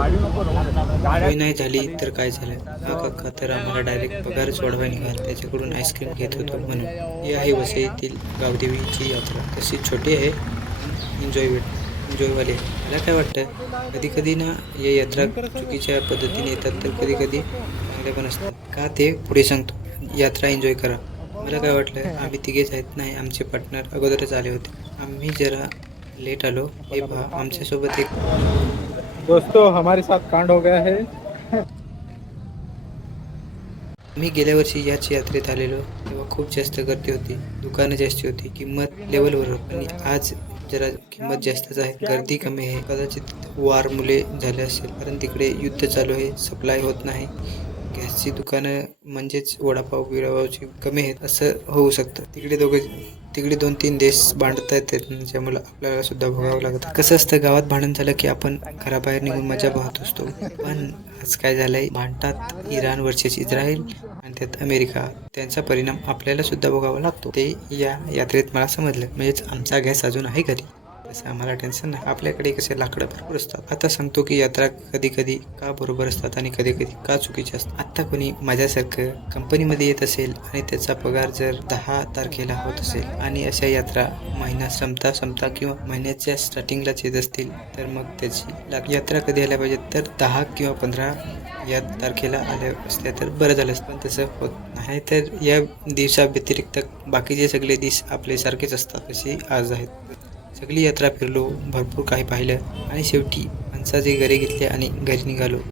सोय नाही झाली तर काय झालं? हा काका तर आम्हाला डायरेक्ट पगारच वाढवाय निघाल, त्याच्याकडून आईस्क्रीम घेत होतो म्हणून. ही आहे वसईतील गावदेवीची यात्रा. तशी छोटी आहे पण एन्जॉयवाली आहे. मला काय वाटतं, कधी कधी ना या यात्रा चुकीच्या पद्धतीने येतात तर कधी कधी चांगल्या पण असतात. का ते पुढे सांगतो. यात्रा एन्जॉय करा. मला काय वाटलं, आम्ही तिघेच आहेत नाही, आमचे पार्टनर अगोदरच आले होते. आम्ही जरा लेट आलो. हे पहा, आमच्यासोबत एक दोस्तों हमारे साथ कांड हो गया है। आम्ही गेल्या वर्षी याच यात्रेत आलेलो तेव्हा खूप जास्त गर्दी होती, दुकानं जास्त होती, किंमत लेवलवर होती. आणि आज जरा किंमत जास्तच आहे, गर्दी कमी आहे. कदाचित वार मुले झाले असेल, कारण तिकडे युद्ध चालू आहे, सप्लाय होत नाही. गॅसची दुकानं म्हणजेच वडापाव बिडापावची कमी आहेत असं होऊ शकतं. तिकडे 2-3 देश भांडत आहेत, त्याच्यामुळे आपल्याला सुद्धा भोगावं लागतं. कसं असतं, गावात भांडण झालं की आपण घराबाहेर निघून मजा पाहत असतो. पण आज काय झालंय, भांडतात इराण वर्सेस इस्रायल आणि त्यात अमेरिका. त्यांचा परिणाम आपल्याला सुद्धा भोगावा लागतो. ते या यात्रेत मला समजलं. म्हणजेच आमचा गॅस अजून आहे घरी, तसं आम्हाला टेन्शन नाही. आपल्याकडे कसे लाकडं भरपूर असतात. आता सांगतो की यात्रा कधी कधी का बरोबर असतात आणि कधी कधी का चुकीचे असतात. आता कोणी माझ्यासारखं कंपनीमध्ये येत असेल आणि त्याचा पगार जर 10 तारखेला होत असेल आणि अशा यात्रा महिना संपता किंवा महिन्याच्या स्टार्टिंगलाच येत असतील, तर मग त्याची यात्रा कधी आल्या पाहिजेत, तर 10 किंवा 15 या तारखेला आल्या असल्या तर बरं झालं असतं. पण तसं होत नाही, तर या दिवसा व्यतिरिक्त बाकीचे सगळे दिवस आपले सारखेच असतात, तसे आज आहेत. सगळी यात्रा फिरलो, भरपूर काही पाहिलं आणि शेवटी माणसाचे घरी घेतले आणि घरी निघालो.